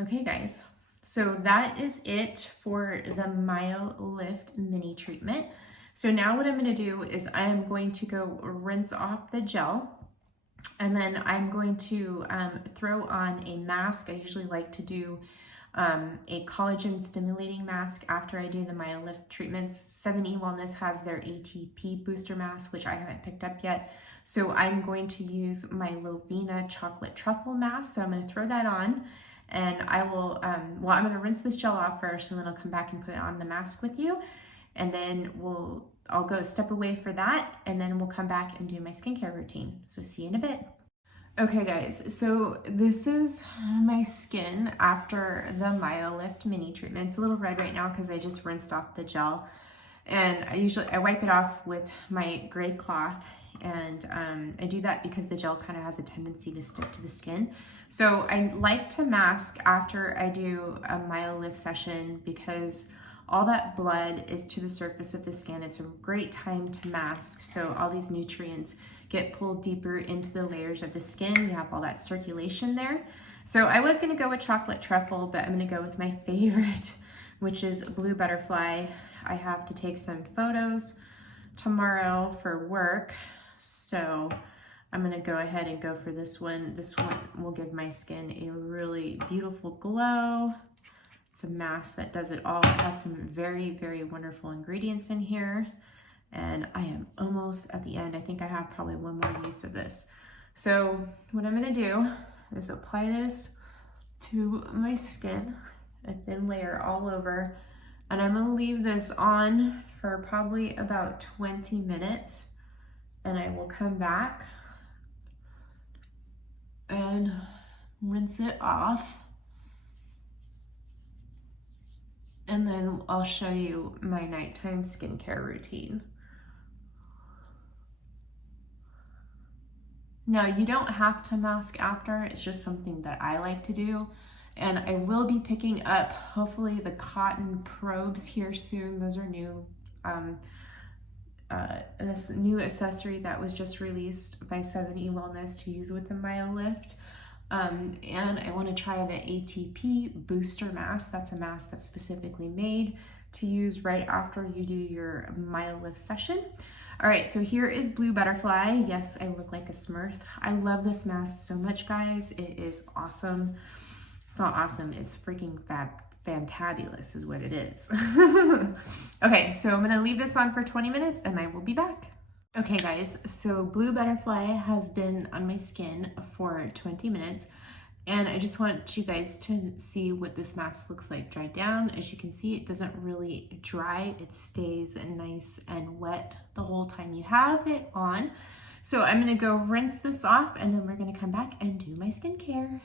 Okay guys, so that is it for the Myolift mini treatment. So now what I'm going to do is I'm going to go rinse off the gel, and then I'm going to throw on a mask. I usually like to do a collagen stimulating mask after I do the Myolift treatments. 7E Wellness has their ATP booster mask, which I haven't picked up yet. So I'm going to use my Vita chocolate truffle mask. So I'm going to throw that on. And I will, I'm going to rinse this gel off first, and then I'll come back and put on the mask with you. And then I'll go a step away for that, and then we'll come back and do my skincare routine. So see you in a bit. Okay guys, so this is my skin after the Myolift mini treatment. It's a little red right now because I just rinsed off the gel. And I wipe it off with my gray cloth, and I do that because the gel kind of has a tendency to stick to the skin. So I like to mask after I do a Myolift session because all that blood is to the surface of the skin. It's a great time to mask, so all these nutrients get pulled deeper into the layers of the skin. You have all that circulation there. So I was gonna go with chocolate truffle, but I'm gonna go with my favorite, which is blue butterfly. I have to take some photos tomorrow for work, so I'm gonna go ahead and go for this one. This one will give my skin a really beautiful glow. It's a mask that does it all. It has some very, very wonderful ingredients in here. And I am almost at the end. I think I have probably one more use of this. So what I'm gonna do is apply this to my skin, a thin layer all over. And I'm gonna leave this on for probably about 20 minutes. And I will come back and rinse it off. And then I'll show you my nighttime skincare routine. Now, you don't have to mask after, it's just something that I like to do. And I will be picking up hopefully the cotton probes here soon. Those are new, a new accessory that was just released by 7E Wellness to use with the Myolift. And I want to try the ATP booster mask. That's a mask that's specifically made to use right after you do your Myolift session. All right, so here is Blue Butterfly. Yes, I look like a Smurf. I love this mask so much, guys. It is awesome. It's not awesome, it's freaking fantabulous is what it is. Okay, so I'm gonna leave this on for 20 minutes and I will be back. Okay guys, so Blue Butterfly has been on my skin for 20 minutes and I just want you guys to see what this mask looks like dried down. As you can see, it doesn't really dry. It stays nice and wet the whole time you have it on. So I'm gonna go rinse this off and then we're gonna come back and do my skincare.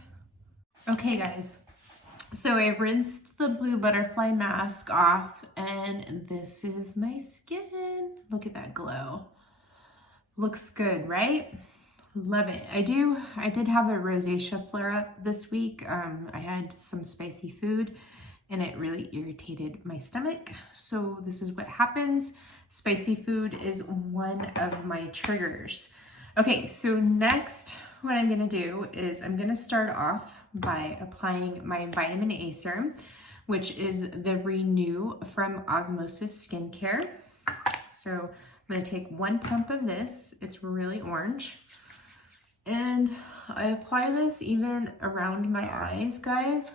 Okay guys, so I rinsed the Blue Butterfly mask off and this is my skin. Look at that glow. Looks good, right? Love it. I did have a rosacea flare up this week. I had some spicy food and it really irritated my stomach. So this is what happens. Spicy food is one of my triggers. Okay, so next what I'm gonna do is I'm gonna start off by applying my vitamin A serum, which is the Renew from Osmosis Skincare. So I'm gonna take 1 pump of this. It's really orange. And I apply this even around my eyes, guys.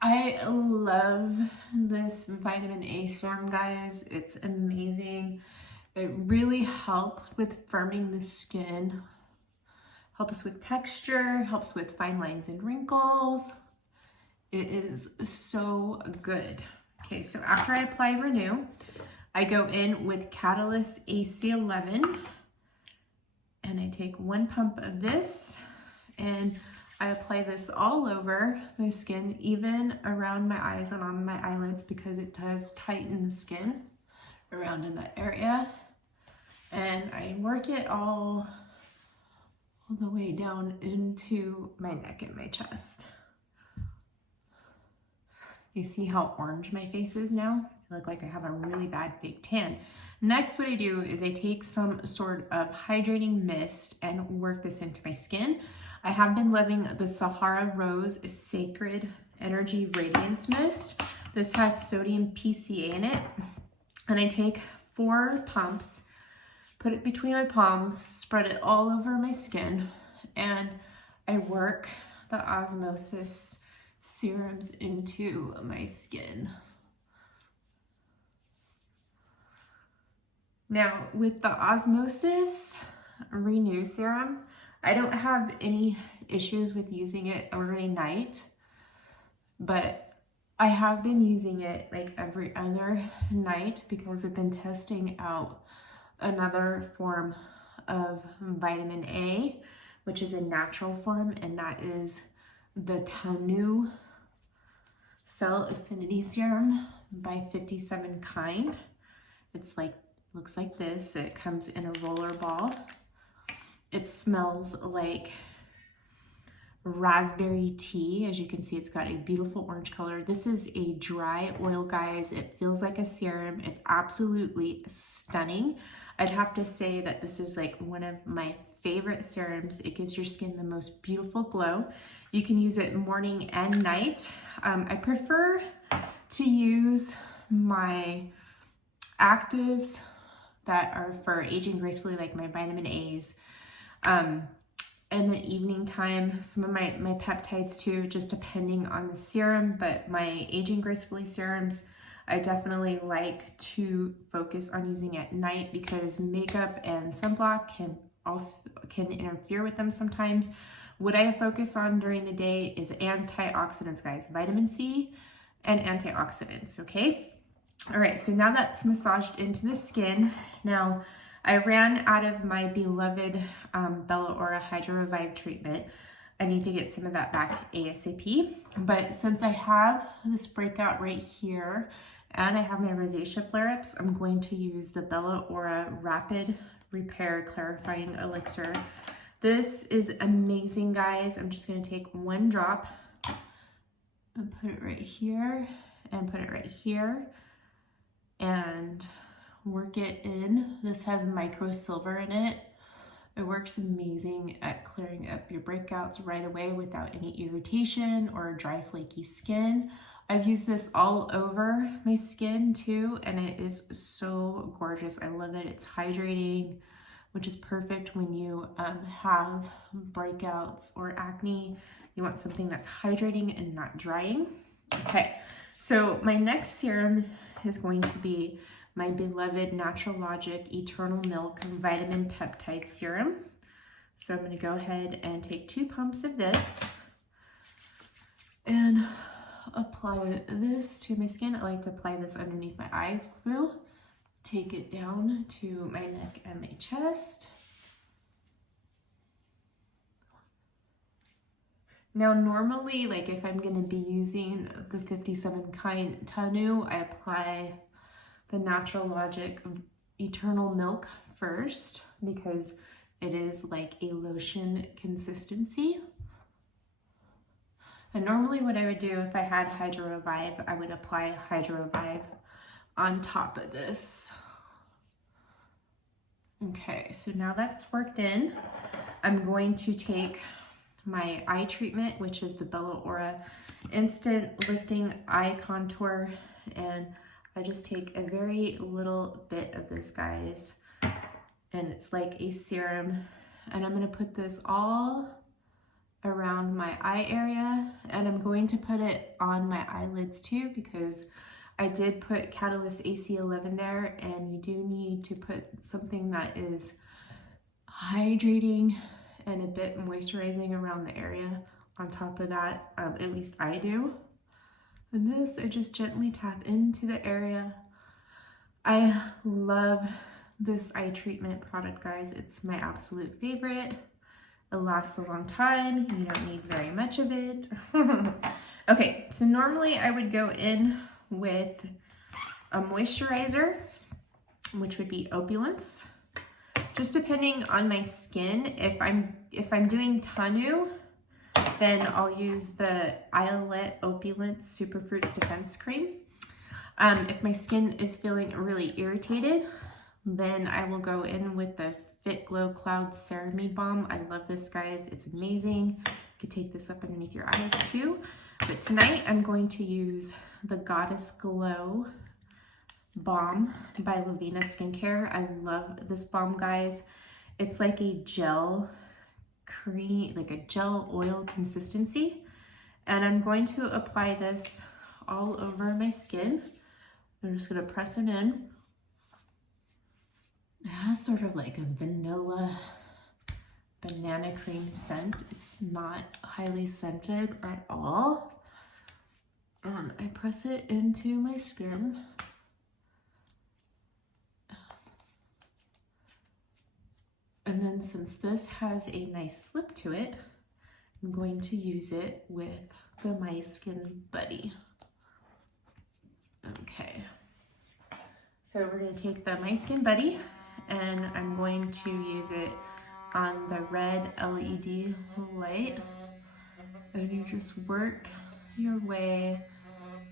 I love this vitamin A serum, guys. It's amazing. It really helps with firming the skin, helps with texture, helps with fine lines and wrinkles. It is so good. Okay, so after I apply Renew, I go in with Catalyst AC11 and I take 1 pump of this and I apply this all over my skin, even around my eyes and on my eyelids, because it does tighten the skin around in that area. And I work it all the way down into my neck and my chest. You see how orange my face is now? I look like I have a really bad fake tan. Next, what I do is I take some sort of hydrating mist and work this into my skin. I have been loving the Sahara Rose Sacred Energy Radiance Mist. This has sodium PCA in it. And I take 4 pumps, put it between my palms, spread it all over my skin, and I work the Osmosis serums into my skin. Now, with the Osmosis Renew serum, I don't have any issues with using it every night, but I have been using it like every other night because I've been testing out another form of vitamin A, which is a natural form, and that is the Tanu Cell Affinity Serum by 57 Kind. It's like, looks like this. It comes in a roller ball. It smells like raspberry tea. As you can see, it's got a beautiful orange color. This is a dry oil, guys. It feels like a serum. It's absolutely stunning. I'd have to say that this is like one of my favorite serums. It gives your skin the most beautiful glow. You can use it morning and night. I prefer to use my actives that are for aging gracefully, like my vitamin A's, in the evening time. Some of my peptides too, just depending on the serum, but my aging gracefully serums, I definitely like to focus on using at night because makeup and sunblock can interfere with them sometimes. What I focus on during the day is antioxidants, guys, vitamin C and antioxidants, okay? All right, so now that's massaged into the skin. Now, I ran out of my beloved Bella Aura Hydro Revive treatment. I need to get some of that back ASAP. But since I have this breakout right here and I have my rosacea flare-ups, I'm going to use the Bella Aura Rapid Repair Clarifying Elixir. This is amazing, guys. I'm just gonna take one drop and put it right here and put it right here and work it in. This has micro silver in it. It works amazing at clearing up your breakouts right away without any irritation or dry, flaky skin. I've used this all over my skin too, and it is so gorgeous. I love it. It's hydrating, which is perfect when you have breakouts or acne. You want something that's hydrating and not drying. Okay, so my next serum is going to be my beloved Natural Logic Eternal Milk Vitamin Peptide Serum. So I'm gonna go ahead and take 2 pumps of this and apply this to my skin. I like to apply this underneath my eyes through. Take it down to my neck and my chest. Now normally, like if I'm gonna be using the 57 kind Tanu, I apply the Natural Logic Eternal Milk first because it is like a lotion consistency. And normally what I would do if I had Hydro Revive, I would apply Hydro Revive on top of this. Okay, so now that's worked in, I'm going to take my eye treatment, which is the Bella Aura Instant Lifting Eye Contour, and I just take a very little bit of this, guys, and it's like a serum, and I'm gonna put this all around my eye area, and I'm going to put it on my eyelids too because I did put Catalyst AC11 there, and you do need to put something that is hydrating and a bit moisturizing around the area on top of that, at least I do. And this, I just gently tap into the area. I love this eye treatment product, guys. It's my absolute favorite. It lasts a long time. You don't need very much of it. Okay, so normally I would go in with a moisturizer, which would be Opulence. Just depending on my skin, if I'm doing Tanu, then I'll use the Islet Opulence Superfruits Defense Cream. If my skin is feeling really irritated, then I will go in with the Fitglow Cloud Serum Balm. I love this, guys. It's amazing. You could take this up underneath your eyes too. But tonight I'm going to use the Goddess Glow Balm by Lavina Skincare. I love this balm, guys. It's like a gel cream, like a gel oil consistency. And I'm going to apply this all over my skin. I'm just going to press it in. It has sort of like a vanilla banana cream scent. It's not highly scented at all. And I press it into my skin. And then since this has a nice slip to it, I'm going to use it with the My Skin Buddy. Okay. So we're going to take the My Skin Buddy and I'm going to use it on the red LED light. And you just work your way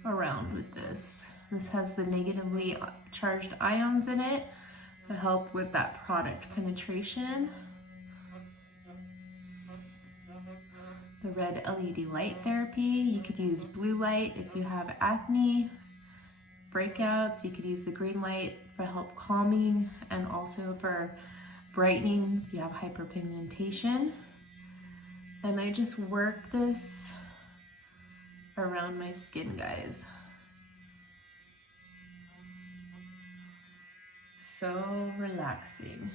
around with this. This has the negatively charged ions in it to help with that product penetration. The red LED light therapy, you could use blue light if you have acne, breakouts. You could use the green light for help calming and also for brightening if you have hyperpigmentation. And I just work this around my skin, guys. So relaxing.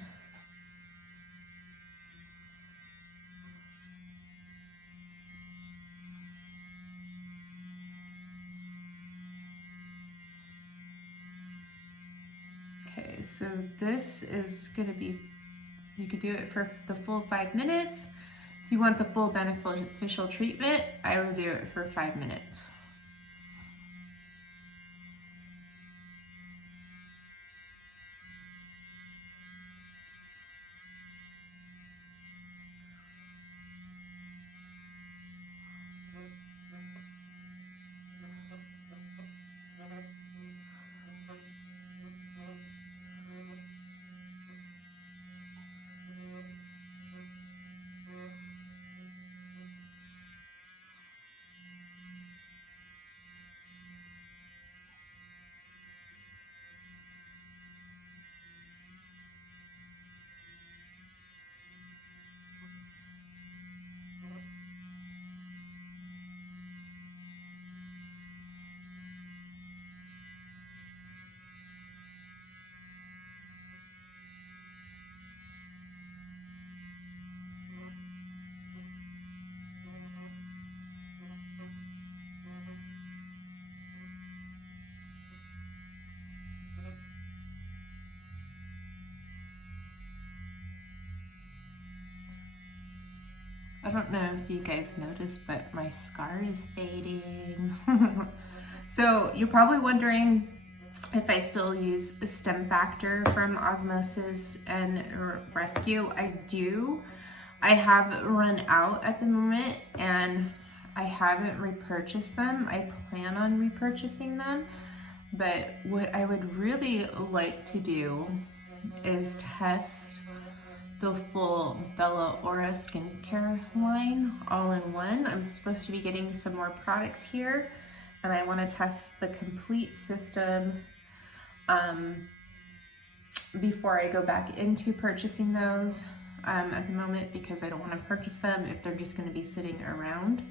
Okay, so this is gonna be, you could do it for the full 5 minutes. If you want the full beneficial treatment, I will do it for 5 minutes. I don't know if you guys noticed, but my scar is fading. So you're probably wondering if I still use the Stem Factor from Osmosis and Rescue. I do. I have run out at the moment and I haven't repurchased them. I plan on repurchasing them, but what I would really like to do is test the full Bella Aura skincare line all in one. I'm supposed to be getting some more products here and I want to test the complete system before I go back into purchasing those at the moment, because I don't want to purchase them if they're just going to be sitting around.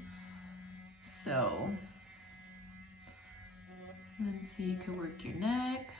So let's see, you can work your neck.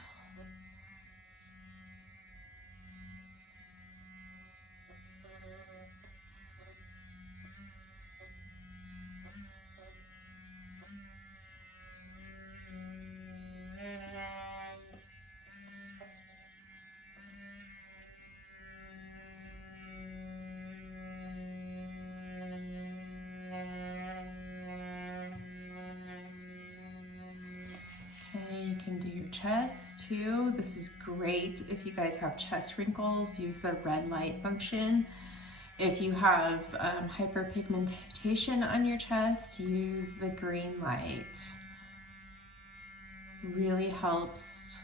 You can do your chest too. This is great if you guys have chest wrinkles. Use the red light function. If you have hyperpigmentation on your chest, use the green light. Really helps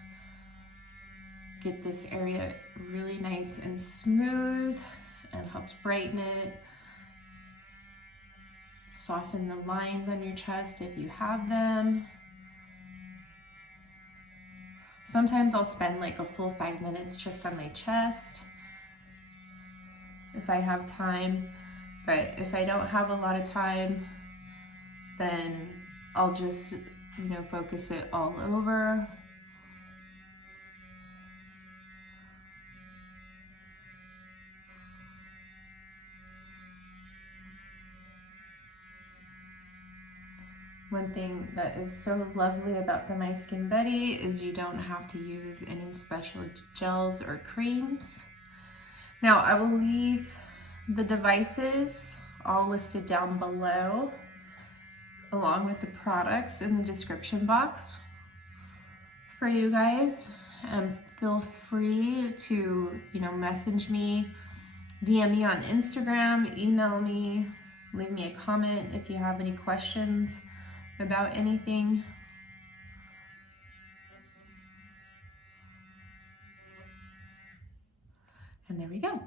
get this area really nice and smooth and helps brighten it. Soften the lines on your chest if you have them. Sometimes I'll spend like a full 5 minutes just on my chest if I have time, but if I don't have a lot of time, then I'll just, focus it all over. One thing that is so lovely about the My Skin Buddy is you don't have to use any special gels or creams. Now I will leave the devices all listed down below along with the products in the description box for you guys. And feel free to, message me, DM me on Instagram, email me, leave me a comment if you have any questions about anything. And there we go.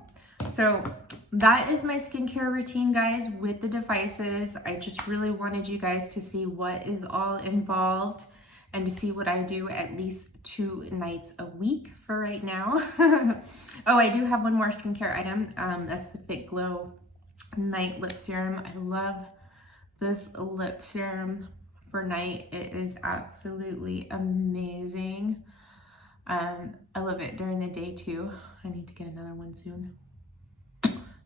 So that is my skincare routine, guys, with the devices. I just really wanted you guys to see what is all involved and to see what I do at least 2 nights a week for right now. Oh, I do have one more skincare item. That's the Fitglow Night Lip Serum. I love this lip serum for night. It is absolutely amazing. I love it during the day too. I need to get another one soon.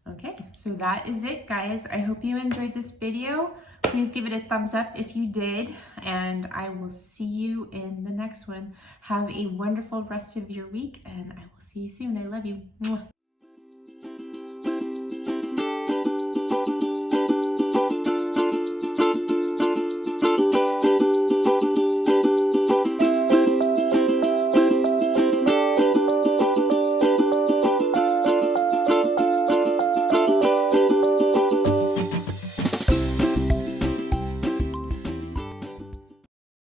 Okay, so that is it, guys. I hope you enjoyed this video. Please give it a thumbs up if you did, and I will see you in the next one. Have a wonderful rest of your week, and I will see you soon. I love you. Mwah.